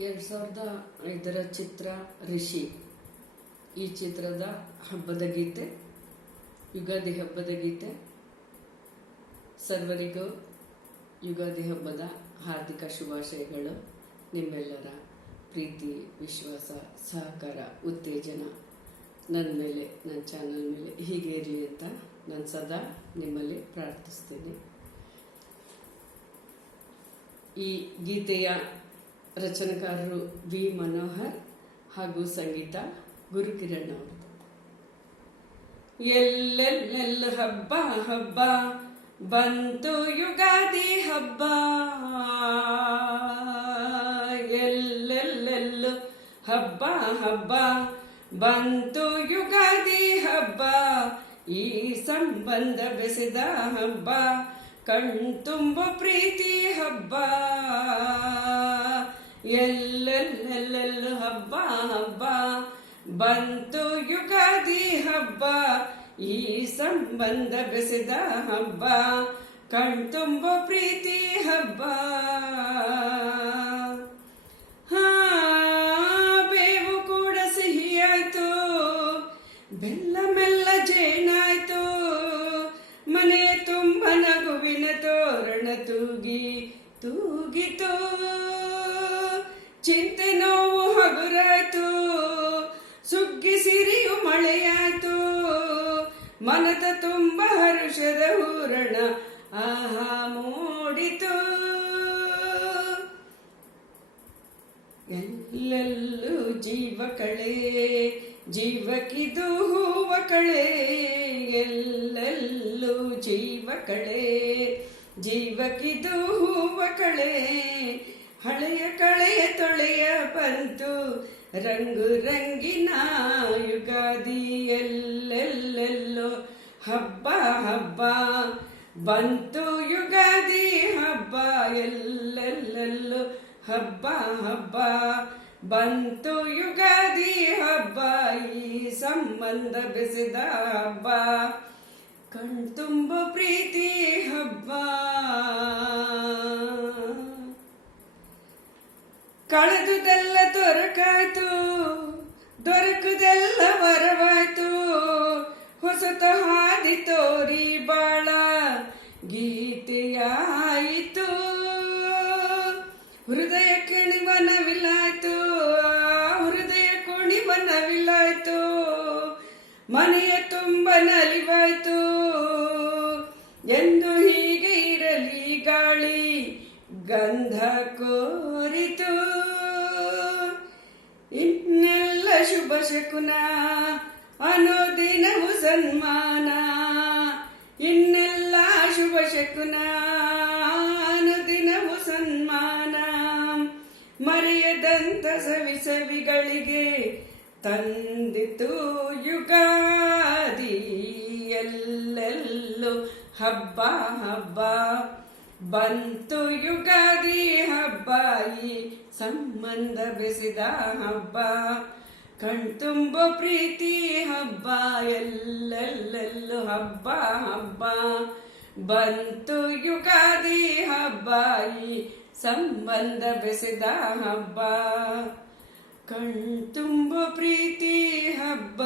2005 ಚಿತ್ರ ರಿಷಿ. ಈ ಚಿತ್ರದ ಹಬ್ಬದ ಗೀತೆ, ಯುಗಾದಿ ಹಬ್ಬದ ಗೀತೆ. ಸರ್ವರಿಗೂ ಯುಗಾದಿ ಹಬ್ಬದ ಹಾರ್ದಿಕ ಶುಭಾಶಯಗಳು. ನಿಮ್ಮೆಲ್ಲರ ಪ್ರೀತಿ, ವಿಶ್ವಾಸ, ಸಹಕಾರ, ಉತ್ತೇಜನ ನನ್ನ ಮೇಲೆ, ನನ್ನ ಚಾನಲ್ ಮೇಲೆ ಹೀಗೆ ಇರಲಿ ಅಂತ ನಾನು ಸದಾ ನಿಮ್ಮಲ್ಲಿ ಪ್ರಾರ್ಥಿಸ್ತೀನಿ. ಈ ಗೀತೆಯ ರಚನೆಕಾರರು ವಿ ಮನೋಹರ್ ಹಾಗೂ ಸಂಗೀತ ಗುರುಕಿರಣ್ ಅವರು. ಎಲ್ಲೆಲ್ಲೆಲ್ಲು ಹಬ್ಬ ಹಬ್ಬ ಬಂತು ಯುಗಾದಿ ಹಬ್ಬ, ಎಲ್ಲೆಲ್ಲೆಲ್ಲು ಹಬ್ಬ ಹಬ್ಬ ಬಂತು ಯುಗಾದಿ ಹಬ್ಬ, ಈ ಸಂಬಂಧ ಬೆಸೆದ ಹಬ್ಬ, ಕಣ್ತುಂಬ ಪ್ರೀತಿ ಹಬ್ಬ. ಎಲ್ಲೆಲ್ಲೆಲ್ಲೆಲ್ಲು ಹಬ್ಬ ಹಬ್ಬ ಬಂತು ಯುಗಾದಿ ಹಬ್ಬ, ಈ ಸಂಬಂಧ ಬೆಸೆದ ಹಬ್ಬ, ಕಣ್ತುಂಬ ಪ್ರೀತಿ ಹಬ್ಬ. ಬೇವು ಕೂಡ ಸಿಹಿಯಾಯ್ತು, ಬೆಲ್ಲ ಮೆಲ್ಲ ಜೇನಾಯ್ತು, ಮನೆ ತುಂಬ ನಗುವಿನ ತೋರಣ ತೂಗಿ ತೂಗಿತು, ಚಿಂತೆ ನೋವು ಹಗುರಾಯ್ತು, ಸುಗ್ಗಿ ಸಿರಿಯು ಮಳೆಯಾಯ್ತು, ಮನದ ತುಂಬ ಹರುಷದ ಹೂರಣ ಆಹಾ ಮೂಡಿತು. ಎಲ್ಲೆಲ್ಲೂ ಜೀವ ಕಳೆ, ಜೀವಕ್ಕಿದು ಹೂವ ಕಳೆ, ಎಲ್ಲೆಲ್ಲೂ ಜೀವ ಕಳೆ, ಜೀವಕ್ಕಿದು ಹೂವ ಕಳೆ, ಹಳೆಯ ಕಳೆಯ ತೊಳೆಯ ಬಂತು ರಂಗು ರಂಗಿನ ಯುಗಾದಿ. ಎಲ್ಲೆಲ್ಲೆಲ್ಲೋ ಹಬ್ಬ ಹಬ್ಬ ಬಂತು ಯುಗಾದಿ ಹಬ್ಬ, ಎಲ್ಲೆಲ್ಲೆಲ್ಲೋ ಹಬ್ಬ ಹಬ್ಬ ಬಂತು ಯುಗಾದಿ ಹಬ್ಬ, ಈ ಸಂಬಂಧ ಬೆಸೆದ ಹಬ್ಬ, ಕಣ್ತುಂಬ ಪ್ರೀತಿ ಹಬ್ಬ. ಕಳೆದುದೆಲ್ಲ ದೊರಕಾಯ್ತು, ದೊರಕುದೆಲ್ಲ ವರವಾಯ್ತು, ಹೊಸತ ಹಾದಿ ತೋರಿ ಬಾಳ ಗೀತೆಯಾಯಿತು, ಹೃದಯ ಕೆಣಿವ ನವಿಲಾಯ್ತು, ಹೃದಯ ಕುಣಿವ ನವಿಲಾಯ್ತು, ಮನೆಯ ತುಂಬ ನಲಿವಾಯ್ತು, ಎಂದು ಹೀಗೆ ಇರಲಿ ಗಾಳಿ ಗಂಧ ಕೋರಿತು. ಇನ್ನೆಲ್ಲ ಶುಭ ಶಕುನ ಅನ್ನೋ ದಿನವು ಸನ್ಮಾನ, ಇನ್ನೆಲ್ಲ ಶುಭ ಶಕುನ ಅನ್ನೋ ದಿನವು ಸನ್ಮಾನ, ಮರೆಯದಂತ ಸವಿ ಸವಿಗಳಿಗೆ ತಂದಿತು ಯುಗಾದಿ. ಎಲ್ಲೆಲ್ಲೂ ಹಬ್ಬ ಹಬ್ಬ ಬಂತು ಯುಗಾದಿ ಹಬ್ಬ, ಈ ಸಂಬಂಧ ಬೆಸೆದ ಹಬ್ಬ, ಕಣ್ತುಂಬ ಪ್ರೀತಿ ಹಬ್ಬ. ಎಲ್ಲೆಲ್ಲೆಲ್ಲೂ ಹಬ್ಬ ಹಬ್ಬ ಬಂತು ಯುಗಾದಿ ಹಬ್ಬ, ಈ ಸಂಬಂಧ ಬೆಸೆದ ಹಬ್ಬ, ಕಣ್ತುಂಬ ಪ್ರೀತಿ ಹಬ್ಬ.